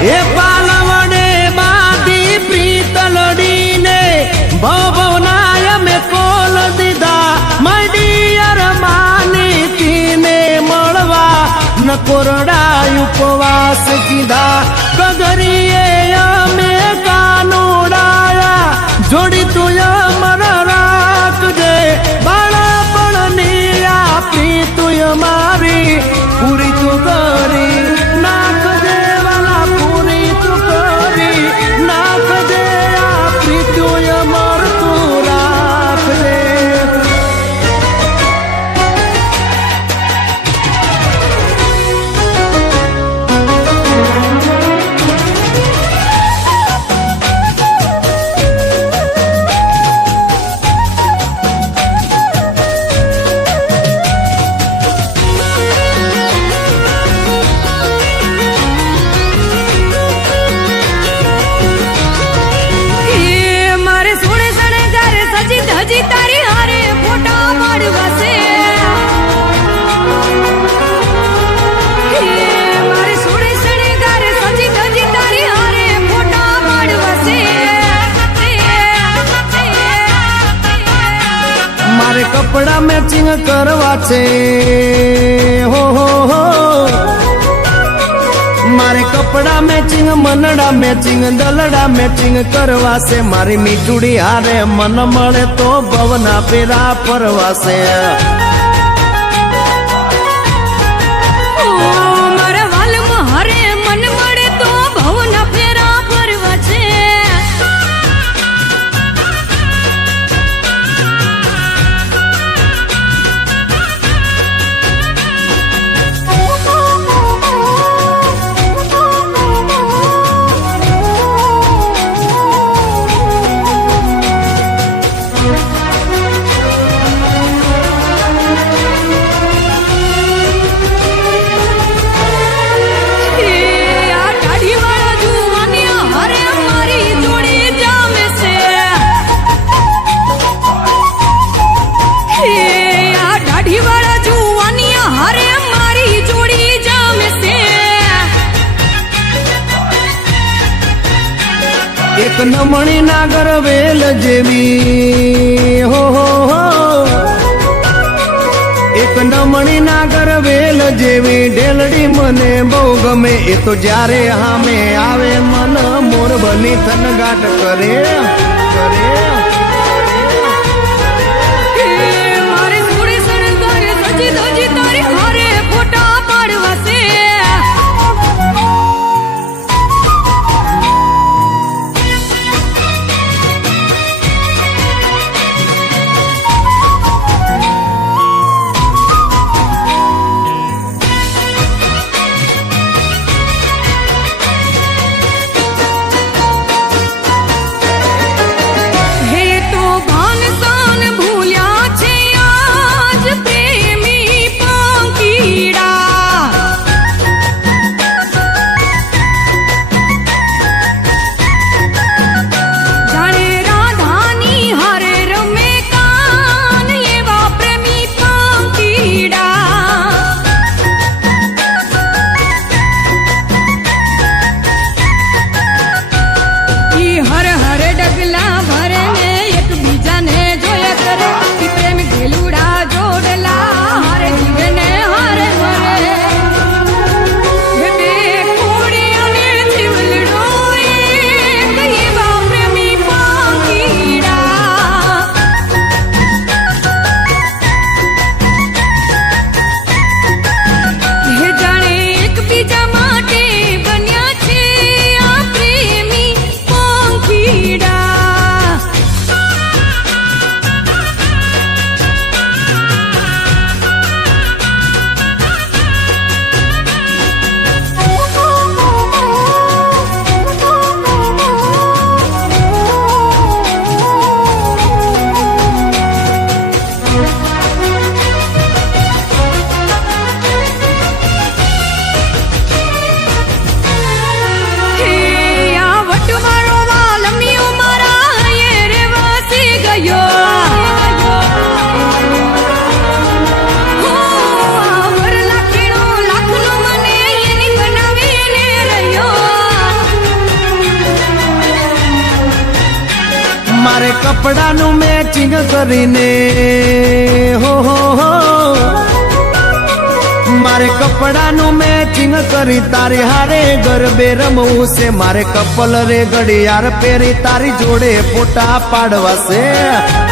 એ પાલવડે બાંધી પ્રીતલડીને ભવનાય મેં કોલ દીધા મડિયર માની તીને મળવા ન કોરડા ઉપવાસ કીધા કગરીએ અમે કાનુડાયા જોડી તું અમર રાખજે બાળપણની આપી તું મારી પૂરી તું કરી નાખજે વાલા પૂરી તું કરી નાખજે આપી તું અમર તું રાખજે હજી તારી હારે ફોટા પાડવાશે મારી સોડે સડે ગારે સજી ધજી તારી હારે ફોટા પાડવાશે મારે કપડા મેચિંગ કરવા છે હો મારે કપડા મેચિંગ મનડા મેચિંગ દલડા મેચિંગ કરવાશે મારી મીઠુડી હારે મન મળે તો ભવના પેરા પરવાશે મારા વાલમાં હરે મન મળે તો ભવના ફેરા ફરવા છે એક નમણી નાગર વેલ જેવી હો એક નમણી નાગર વેલ જેવી ઢેલડી મને બહુ ગમે એ તો જ્યારે હામે આવે મન મોર બની થનગાટ કરે મારે સોડે સડે સજી ધજી તારી હારે ફોટા પાડવાશે કપડાનું મેચિંગ કરીને હો મારે કપડાનું મેચિંગ કરી તારી હારે ગરબે રમવું છે મારે કપલ રે ઘડિયાળ પહેરી તારી જોડે ફોટા પાડવા છે